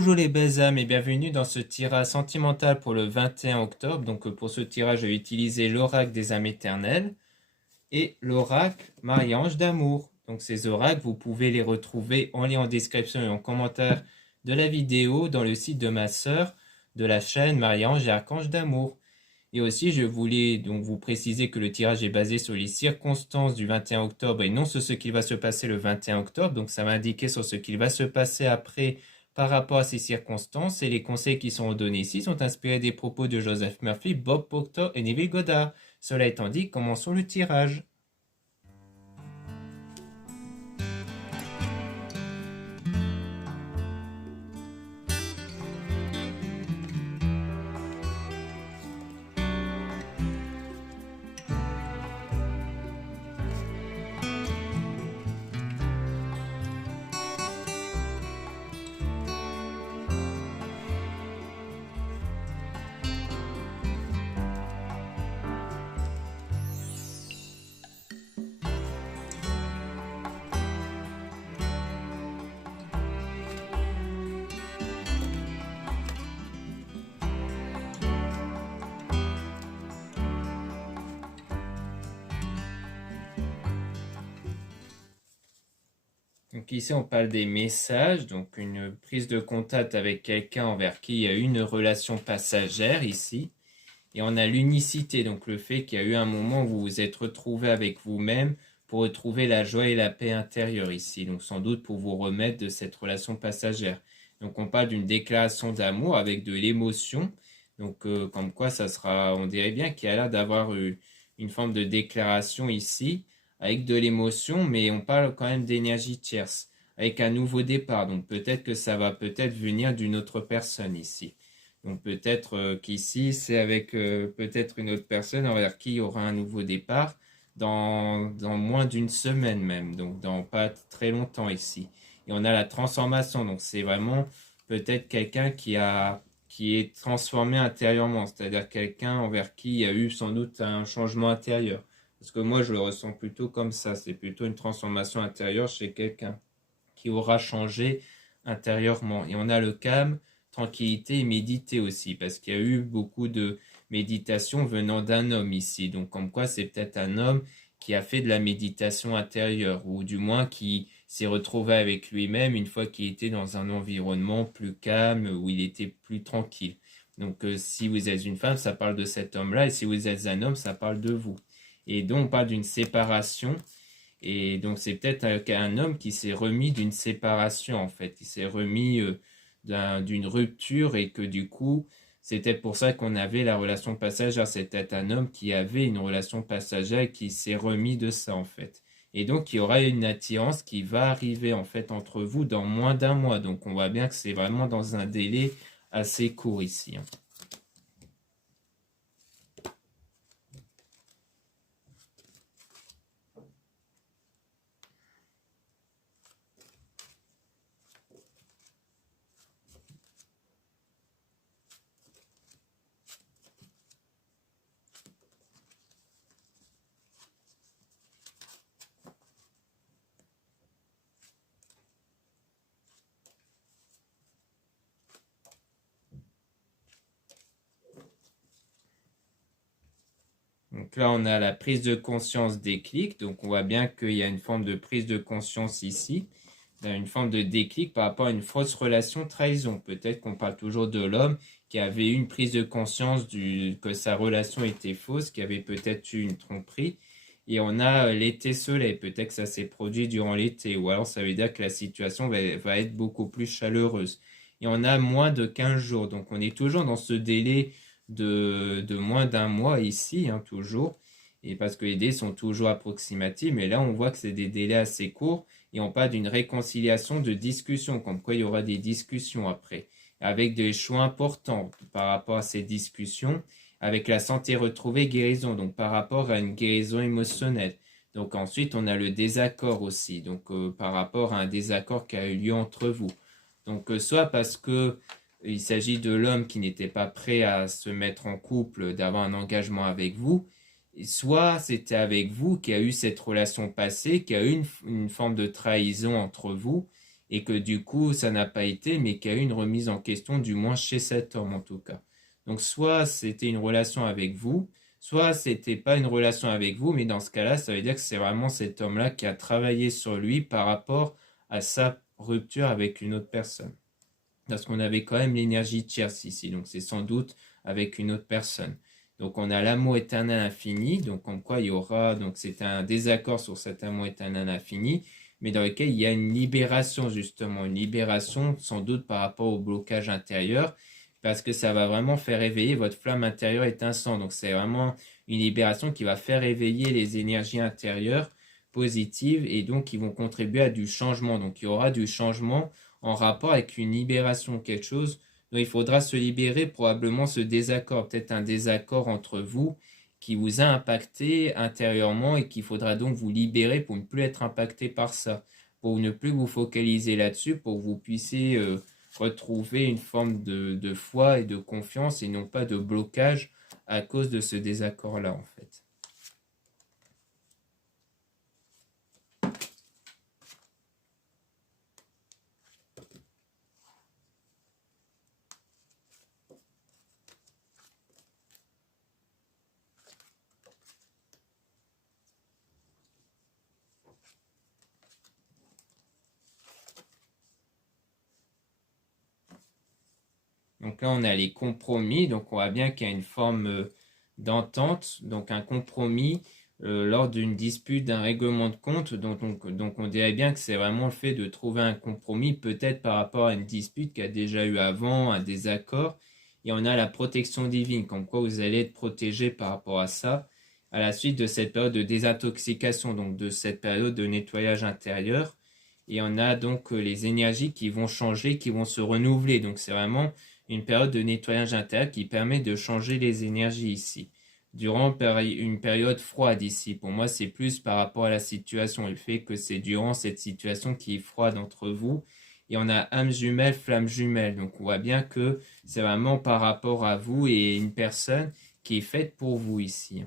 Bonjour les belles âmes et bienvenue dans ce tirage sentimental pour le 21 octobre. Donc pour ce tirage, je vais utiliser l'oracle des âmes éternelles et l'oracle Marie-Ange d'amour. Donc ces oracles, vous pouvez les retrouver en lien en description et en commentaire de la vidéo dans le site de ma sœur de la chaîne Marie-Ange et Archange d'amour. Et aussi, je voulais donc vous préciser que le tirage est basé sur les circonstances du 21 octobre et non sur ce qui va se passer le 21 octobre. Donc, ça va indiquer sur ce qu'il va se passer après par rapport à ces circonstances. Et les conseils qui sont donnés ici sont inspirés des propos de Joseph Murphy, Bob Proctor et Neville Goddard. Cela étant dit, commençons le tirage. Donc ici, on parle des messages, donc une prise de contact avec quelqu'un envers qui il y a eu une relation passagère ici. Et on a l'unicité, donc le fait qu'il y a eu un moment où vous vous êtes retrouvé avec vous-même pour retrouver la joie et la paix intérieure ici. Donc sans doute pour vous remettre de cette relation passagère. Donc on parle d'une déclaration d'amour avec de l'émotion. Donc comme quoi ça sera, on dirait bien qu'il y a l'air d'avoir eu une forme de déclaration ici avec de l'émotion, mais on parle quand même d'énergie tierce, avec un nouveau départ. Donc peut-être que ça va peut-être venir d'une autre personne ici. Donc peut-être qu'ici, c'est avec peut-être une autre personne envers qui il y aura un nouveau départ dans moins d'une semaine même, donc dans pas très longtemps ici. Et on a la transformation, donc c'est vraiment peut-être quelqu'un qui est transformé intérieurement, c'est-à-dire quelqu'un envers qui il y a eu sans doute un changement intérieur. Parce que moi, je le ressens plutôt comme ça, c'est plutôt une transformation intérieure chez quelqu'un qui aura changé intérieurement. Et on a le calme, tranquillité et méditer aussi, parce qu'il y a eu beaucoup de méditation venant d'un homme ici. Donc comme quoi c'est peut-être un homme qui a fait de la méditation intérieure, ou du moins qui s'est retrouvé avec lui-même une fois qu'il était dans un environnement plus calme, où il était plus tranquille. Donc si vous êtes une femme, ça parle de cet homme-là, et si vous êtes un homme, ça parle de vous. Et donc on parle d'une séparation. Et donc, c'est peut-être un homme qui s'est remis d'une séparation, en fait. Il s'est remis d'une rupture et que du coup, c'était pour ça qu'on avait la relation passagère. C'était un homme qui avait une relation passagère et qui s'est remis de ça, en fait. Et donc, il y aura une attirance qui va arriver, en fait, entre vous dans moins d'un mois. Donc, on voit bien que c'est vraiment dans un délai assez court ici, hein. Donc là, on a la prise de conscience déclic. Donc on voit bien qu'il y a une forme de prise de conscience ici. Il y a une forme de déclic par rapport à une fausse relation trahison. Peut-être qu'on parle toujours de l'homme qui avait eu une prise de conscience que sa relation était fausse, qui avait peut-être eu une tromperie. Et on a l'été soleil. Peut-être que ça s'est produit durant l'été. Ou alors ça veut dire que la situation va être beaucoup plus chaleureuse. Et on a moins de 15 jours. Donc on est toujours dans ce délai de moins d'un mois ici, hein, toujours. Et parce que les délais sont toujours approximatifs, mais là on voit que c'est des délais assez courts et on parle d'une réconciliation de discussion, comme quoi il y aura des discussions après, avec des choix importants par rapport à ces discussions, avec la santé retrouvée, guérison, donc par rapport à une guérison émotionnelle. Donc ensuite on a le désaccord aussi, donc par rapport à un désaccord qui a eu lieu entre vous. Donc soit parce que il s'agit de l'homme qui n'était pas prêt à se mettre en couple, d'avoir un engagement avec vous, soit c'était avec vous qui a eu cette relation passée, qui a eu une forme de trahison entre vous, et que du coup ça n'a pas été, mais qu'il y a eu une remise en question, du moins chez cet homme en tout cas. Donc soit c'était une relation avec vous, soit c'était pas une relation avec vous, mais dans ce cas-là, ça veut dire que c'est vraiment cet homme-là qui a travaillé sur lui par rapport à sa rupture avec une autre personne. Parce qu'on avait quand même l'énergie tierce ici, donc c'est sans doute avec une autre personne. Donc on a l'amour éternel infini, donc en quoi il y aura, donc c'est un désaccord sur cet amour éternel infini, mais dans lequel il y a une libération justement, une libération sans doute par rapport au blocage intérieur, parce que ça va vraiment faire éveiller votre flamme intérieure étincelante. Donc c'est vraiment une libération qui va faire éveiller les énergies intérieures positives et donc qui vont contribuer à du changement. Donc il y aura du changement en rapport avec une libération, quelque chose dont il faudra se libérer, probablement ce désaccord, peut-être un désaccord entre vous qui vous a impacté intérieurement et qu'il faudra donc vous libérer pour ne plus être impacté par ça, pour ne plus vous focaliser là-dessus, pour que vous puissiez retrouver une forme de foi et de confiance et non pas de blocage à cause de ce désaccord-là en fait. Donc là, on a les compromis. Donc on voit bien qu'il y a une forme d'entente, donc un compromis lors d'une dispute, d'un règlement de compte. Donc on dirait bien que c'est vraiment le fait de trouver un compromis, peut-être par rapport à une dispute qu'il y a déjà eu avant, un désaccord. Et on a la protection divine, comme quoi vous allez être protégé par rapport à ça, à la suite de cette période de désintoxication, donc de cette période de nettoyage intérieur. Et on a donc les énergies qui vont changer, qui vont se renouveler. Donc c'est vraiment une période de nettoyage intérieur qui permet de changer les énergies ici. Durant une période froide ici, pour moi c'est plus par rapport à la situation, le fait que c'est durant cette situation qui est froide entre vous. Et on a âme jumelle, flamme jumelle. Donc on voit bien que c'est vraiment par rapport à vous et une personne qui est faite pour vous ici.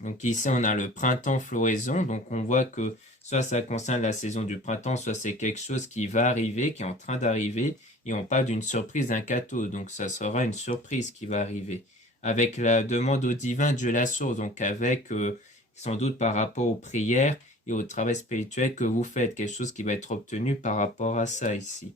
Donc ici, on a le printemps floraison. Donc on voit que soit ça concerne la saison du printemps, soit c'est quelque chose qui va arriver, qui est en train d'arriver. Et on parle d'une surprise, d'un cadeau. Donc ça sera une surprise qui va arriver. Avec la demande au divin, Dieu la source. Donc avec, sans doute par rapport aux prières et au travail spirituel que vous faites. Quelque chose qui va être obtenu par rapport à ça ici.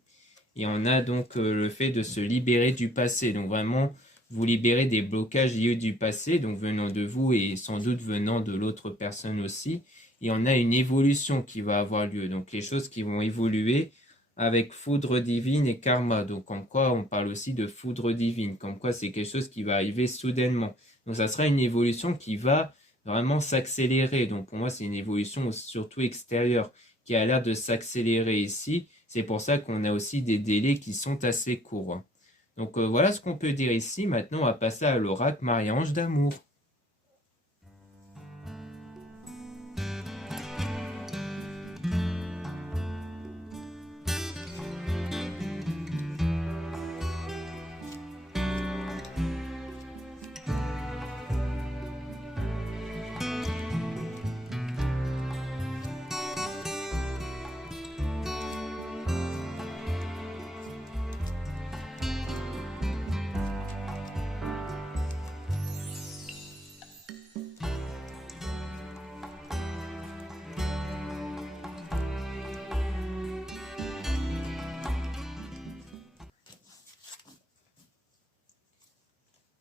Et on a donc le fait de se libérer du passé. Donc vraiment vous libérer des blocages liés du passé, donc venant de vous et sans doute venant de l'autre personne aussi. Et on a une évolution qui va avoir lieu. Donc les choses qui vont évoluer avec foudre divine et karma. Donc en quoi on parle aussi de foudre divine, comme quoi c'est quelque chose qui va arriver soudainement. Donc ça sera une évolution qui va vraiment s'accélérer. Donc pour moi c'est une évolution surtout extérieure qui a l'air de s'accélérer ici. C'est pour ça qu'on a aussi des délais qui sont assez courts. Donc voilà ce qu'on peut dire ici. Maintenant, on va passer à l'oracle Marie-Ange d'amour.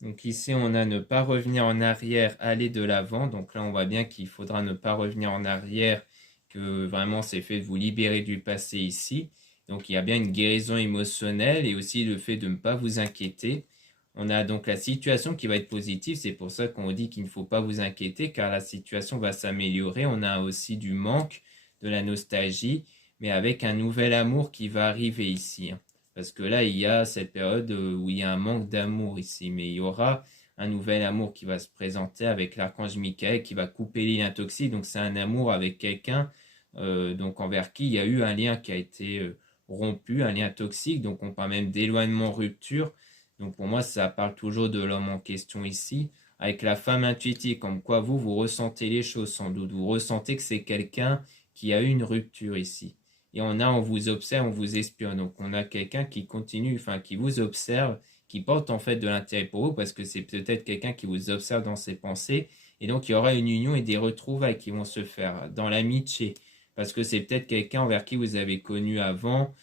Donc ici, on a ne pas revenir en arrière, aller de l'avant. Donc là, on voit bien qu'il faudra ne pas revenir en arrière, que vraiment c'est fait de vous libérer du passé ici. Donc il y a bien une guérison émotionnelle et aussi le fait de ne pas vous inquiéter. On a donc la situation qui va être positive. C'est pour ça qu'on dit qu'il ne faut pas vous inquiéter car la situation va s'améliorer. On a aussi du manque, de la nostalgie, mais avec un nouvel amour qui va arriver ici. Parce que là, il y a cette période où il y a un manque d'amour ici, mais il y aura un nouvel amour qui va se présenter avec l'archange Michael qui va couper les liens toxiques. Donc c'est un amour avec quelqu'un donc envers qui il y a eu un lien qui a été rompu, un lien toxique, donc on parle même d'éloignement, rupture. Donc pour moi, ça parle toujours de l'homme en question ici, avec la femme intuitive, comme quoi vous ressentez les choses sans doute, vous ressentez que c'est quelqu'un qui a eu une rupture ici. Et on vous observe, on vous espionne. Donc on a quelqu'un qui continue, enfin qui vous observe, qui porte en fait de l'intérêt pour vous, parce que c'est peut-être quelqu'un qui vous observe dans ses pensées. Et donc il y aura une union et des retrouvailles qui vont se faire dans l'amitié, parce que c'est peut-être quelqu'un envers qui vous avez connu avant,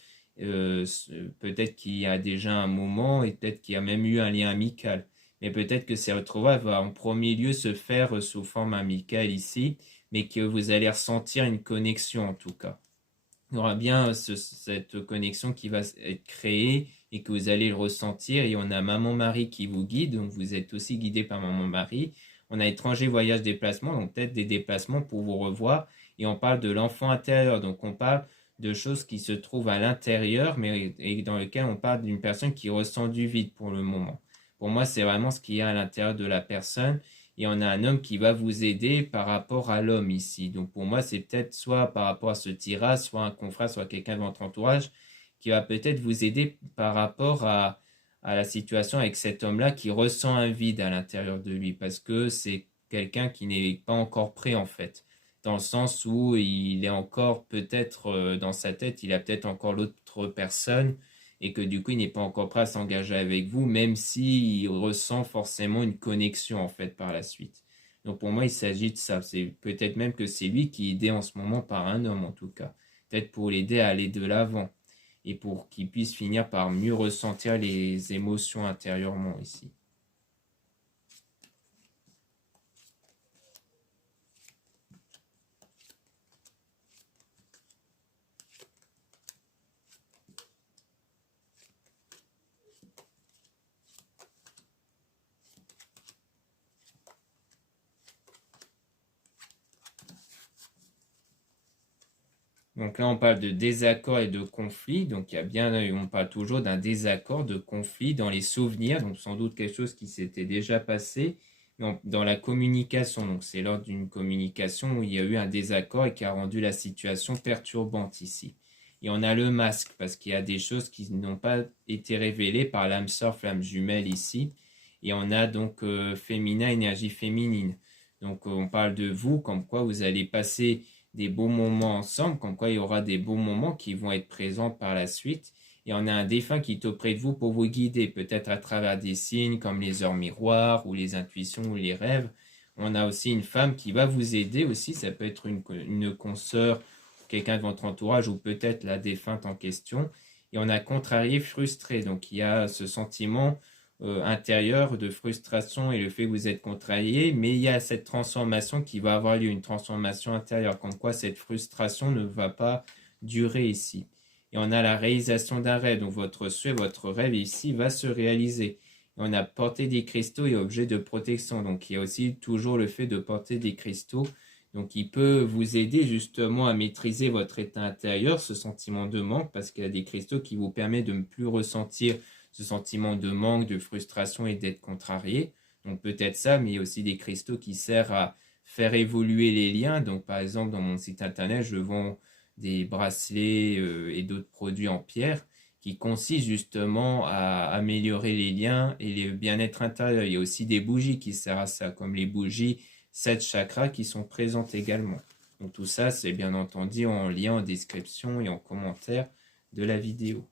euh, peut-être qu'il y a déjà un moment, et peut-être qu'il y a même eu un lien amical. Mais peut-être que ces retrouvailles vont en premier lieu se faire sous forme amicale ici, mais que vous allez ressentir une connexion en tout cas. Il y aura bien cette connexion qui va être créée et que vous allez le ressentir. Et on a Maman-Marie qui vous guide, donc vous êtes aussi guidé par Maman-Marie. On a étranger, voyage, déplacement, donc peut-être des déplacements pour vous revoir. Et on parle de l'enfant intérieur, donc on parle de choses qui se trouvent à l'intérieur, mais et dans lesquelles on parle d'une personne qui ressent du vide pour le moment. Pour moi, c'est vraiment ce qu'il y a à l'intérieur de la personne. Et on a un homme qui va vous aider par rapport à l'homme ici. Donc pour moi, c'est peut-être soit par rapport à ce tirage, soit un confrère, soit quelqu'un de votre entourage qui va peut-être vous aider par rapport à la situation avec cet homme-là qui ressent un vide à l'intérieur de lui. Parce que c'est quelqu'un qui n'est pas encore prêt en fait. Dans le sens où il est encore peut-être dans sa tête, il a peut-être encore l'autre personne et que du coup il n'est pas encore prêt à s'engager avec vous, même s'il ressent forcément une connexion en fait par la suite. Donc pour moi il s'agit de ça, c'est peut-être même que c'est lui qui est aidé en ce moment par un homme en tout cas, peut-être pour l'aider à aller de l'avant et pour qu'il puisse finir par mieux ressentir les émotions intérieurement ici. Donc là, on parle de désaccord et de conflit. Donc il y a bien, on parle toujours d'un désaccord, de conflit dans les souvenirs. Donc sans doute quelque chose qui s'était déjà passé dans la communication. Donc c'est lors d'une communication où il y a eu un désaccord et qui a rendu la situation perturbante ici. Et on a le masque parce qu'il y a des choses qui n'ont pas été révélées par l'âme sœur, flamme jumelle ici. Et on a donc féminin, énergie féminine. Donc on parle de vous, comme quoi vous allez passer des beaux moments ensemble, comme quoi il y aura des beaux moments qui vont être présents par la suite. Et on a un défunt qui est auprès de vous pour vous guider, peut-être à travers des signes comme les heures miroirs ou les intuitions ou les rêves. On a aussi une femme qui va vous aider aussi, ça peut être une consoeur, quelqu'un de votre entourage ou peut-être la défunte en question. Et on a contrarié, frustré. Donc il y a ce sentiment intérieur de frustration et le fait que vous êtes contrarié, mais il y a cette transformation qui va avoir lieu, une transformation intérieure, comme quoi cette frustration ne va pas durer ici. Et on a la réalisation d'un rêve, donc votre souhait, votre rêve ici va se réaliser. Et on a porté des cristaux et objets de protection, donc il y a aussi toujours le fait de porter des cristaux, donc il peut vous aider justement à maîtriser votre état intérieur, ce sentiment de manque, parce qu'il y a des cristaux qui vous permettent de ne plus ressentir ce sentiment de manque, de frustration et d'être contrarié. Donc peut-être ça, mais il y a aussi des cristaux qui servent à faire évoluer les liens. Donc par exemple, dans mon site internet, je vends des bracelets et d'autres produits en pierre qui consistent justement à améliorer les liens et le bien-être intérieur. Il y a aussi des bougies qui servent à ça, comme les bougies 7 chakras qui sont présentes également. Donc tout ça, c'est bien entendu en lien en description et en commentaire de la vidéo.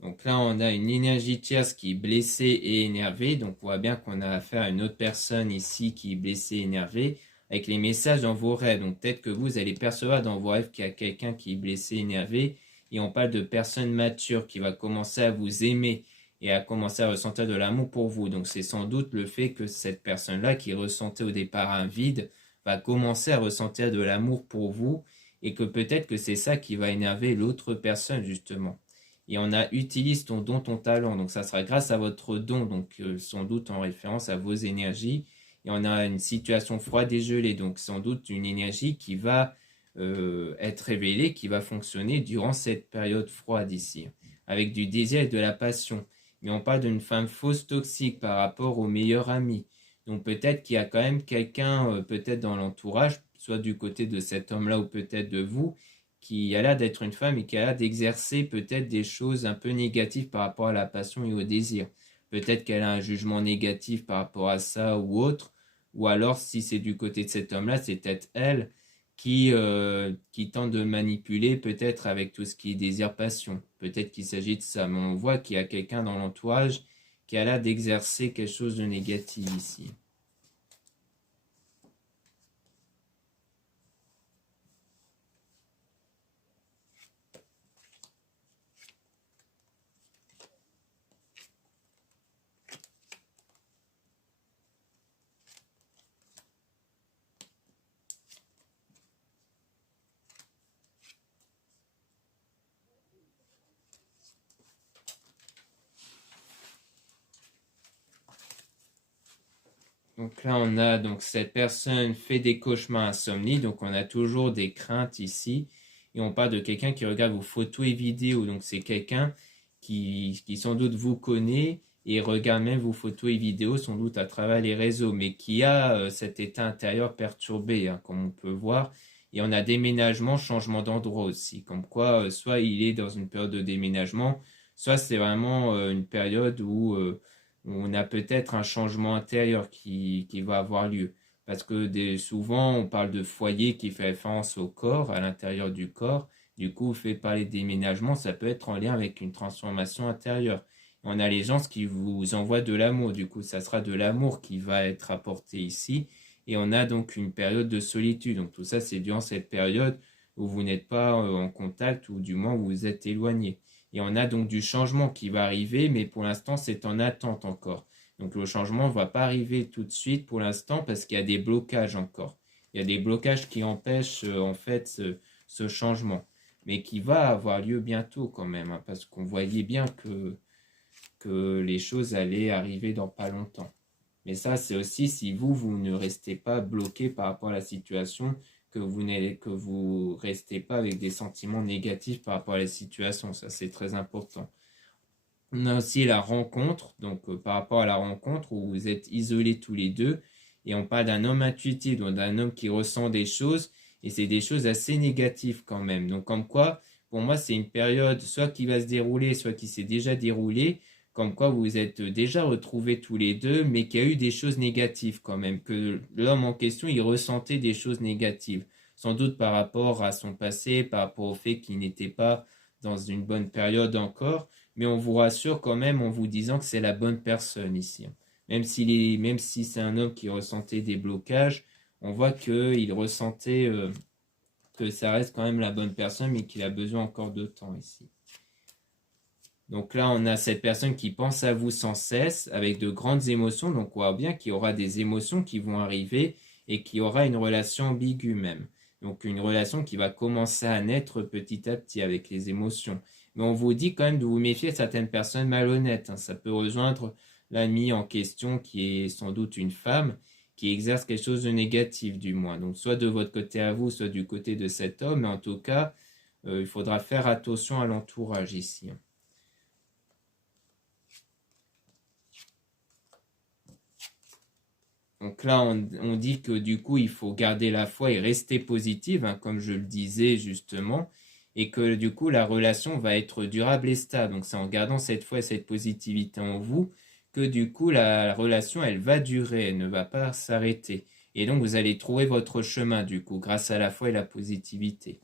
Donc là, on a une énergie tierce qui est blessée et énervée. Donc on voit bien qu'on a affaire à une autre personne ici qui est blessée et énervée avec les messages dans vos rêves. Donc peut-être que vous allez percevoir dans vos rêves qu'il y a quelqu'un qui est blessé, énervé. Et on parle de personne mature qui va commencer à vous aimer et à commencer à ressentir de l'amour pour vous. Donc c'est sans doute le fait que cette personne-là qui ressentait au départ un vide va commencer à ressentir de l'amour pour vous et que peut-être que c'est ça qui va énerver l'autre personne justement. Et on a utilise ton don, ton talent. Donc ça sera grâce à votre don, donc sans doute en référence à vos énergies. Et on a une situation froide et gelée, donc sans doute une énergie qui va être révélé qui va fonctionner durant cette période froide ici, avec du désir et de la passion. Mais on parle d'une femme fausse toxique par rapport au meilleur ami. Donc peut-être qu'il y a quand même quelqu'un, peut-être dans l'entourage, soit du côté de cet homme-là ou peut-être de vous, qui a l'air d'être une femme et qui a l'air d'exercer peut-être des choses un peu négatives par rapport à la passion et au désir. Peut-être qu'elle a un jugement négatif par rapport à ça ou autre, ou alors si c'est du côté de cet homme-là, c'est peut-être elle qui tente de manipuler peut-être avec tout ce qui est désir passion. Peut-être qu'il s'agit de ça, mais on voit qu'il y a quelqu'un dans l'entourage qui a l'air d'exercer quelque chose de négatif ici. Donc là, on a donc cette personne fait des cauchemars insomnie, donc on a toujours des craintes ici. Et on parle de quelqu'un qui regarde vos photos et vidéos. Donc c'est quelqu'un qui sans doute vous connaît et regarde même vos photos et vidéos sans doute à travers les réseaux, mais qui a cet état intérieur perturbé, hein, comme on peut voir. Et on a déménagement, changement d'endroit aussi. Comme quoi, soit il est dans une période de déménagement, soit c'est vraiment une période où on a peut-être un changement intérieur qui va avoir lieu. Parce que souvent, on parle de foyer qui fait référence au corps, à l'intérieur du corps. Du coup, fait parler de déménagement, ça peut être en lien avec une transformation intérieure. On a les gens qui vous envoient de l'amour. Du coup, ça sera de l'amour qui va être apporté ici. Et on a donc une période de solitude. Donc tout ça, c'est durant cette période où vous n'êtes pas en contact ou du moins où vous êtes éloigné. Et on a donc du changement qui va arriver, mais pour l'instant, c'est en attente encore. Donc le changement ne va pas arriver tout de suite pour l'instant parce qu'il y a des blocages encore. Il y a des blocages qui empêchent en fait ce changement, mais qui va avoir lieu bientôt quand même, hein, parce qu'on voyait bien que les choses allaient arriver dans pas longtemps. Mais ça, c'est aussi si vous ne restez pas bloqué par rapport à la situation, que vous restez pas avec des sentiments négatifs par rapport à la situation. Ça, c'est très important. On a aussi la rencontre, donc par rapport à la rencontre où vous êtes isolés tous les deux, et on parle d'un homme intuitif, donc d'un homme qui ressent des choses, et c'est des choses assez négatives quand même. Donc comme quoi, pour moi, c'est une période soit qui va se dérouler, soit qui s'est déjà déroulée, comme quoi vous êtes déjà retrouvés tous les deux, mais qu'il y a eu des choses négatives quand même, que l'homme en question, il ressentait des choses négatives, sans doute par rapport à son passé, par rapport au fait qu'il n'était pas dans une bonne période encore, mais on vous rassure quand même en vous disant que c'est la bonne personne ici. Même si c'est un homme qui ressentait des blocages, on voit qu'il ressentait que ça reste quand même la bonne personne, mais qu'il a besoin encore de temps ici. Donc là, on a cette personne qui pense à vous sans cesse, avec de grandes émotions. Donc on voit bien qu'il y aura des émotions qui vont arriver et qu'il y aura une relation ambiguë même. Donc une relation qui va commencer à naître petit à petit avec les émotions. Mais on vous dit quand même de vous méfier de certaines personnes malhonnêtes, hein. Ça peut rejoindre l'ami en question qui est sans doute une femme qui exerce quelque chose de négatif du moins. Donc soit de votre côté à vous, soit du côté de cet homme. Mais en tout cas, il faudra faire attention à l'entourage ici, hein. Donc là, on dit que du coup, il faut garder la foi et rester positive, hein, comme je le disais justement, et que du coup, la relation va être durable et stable. Donc c'est en gardant cette foi et cette positivité en vous que du coup, la relation, elle va durer, elle ne va pas s'arrêter. Et donc, vous allez trouver votre chemin, du coup, grâce à la foi et la positivité.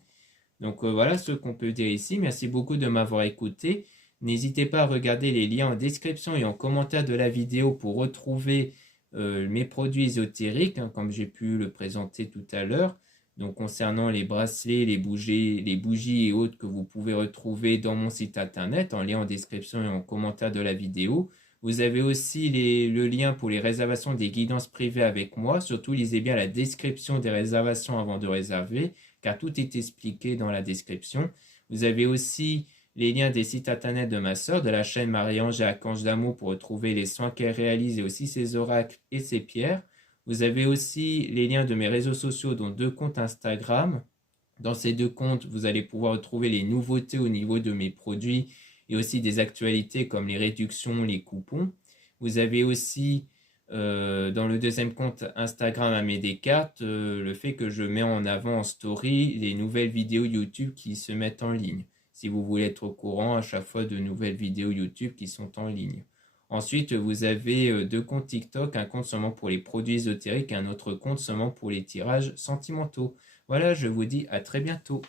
Donc voilà ce qu'on peut dire ici. Merci beaucoup de m'avoir écouté. N'hésitez pas à regarder les liens en description et en commentaire de la vidéo pour retrouver mes produits ésotériques, hein, comme j'ai pu le présenter tout à l'heure. Donc concernant les bracelets, les bougies et autres que vous pouvez retrouver dans mon site internet en lien en description et en commentaire de la vidéo. Vous avez aussi le lien pour les réservations des guidances privées avec moi. Surtout, lisez bien la description des réservations avant de réserver, car tout est expliqué dans la description. Vous avez aussi les liens des sites internet de ma sœur, de la chaîne Marie-Ange et Archange d'Amour pour retrouver les soins qu'elle réalise et aussi ses oracles et ses pierres. Vous avez aussi les liens de mes réseaux sociaux, dont 2 comptes Instagram. Dans ces deux comptes, vous allez pouvoir retrouver les nouveautés au niveau de mes produits et aussi des actualités comme les réductions, les coupons. Vous avez aussi dans le deuxième compte Instagram à mes Descartes le fait que je mets en avant en story les nouvelles vidéos YouTube qui se mettent en ligne. Si vous voulez être au courant à chaque fois de nouvelles vidéos YouTube qui sont en ligne. Ensuite, vous avez deux comptes TikTok, un compte seulement pour les produits ésotériques et un autre compte seulement pour les tirages sentimentaux. Voilà, je vous dis à très bientôt.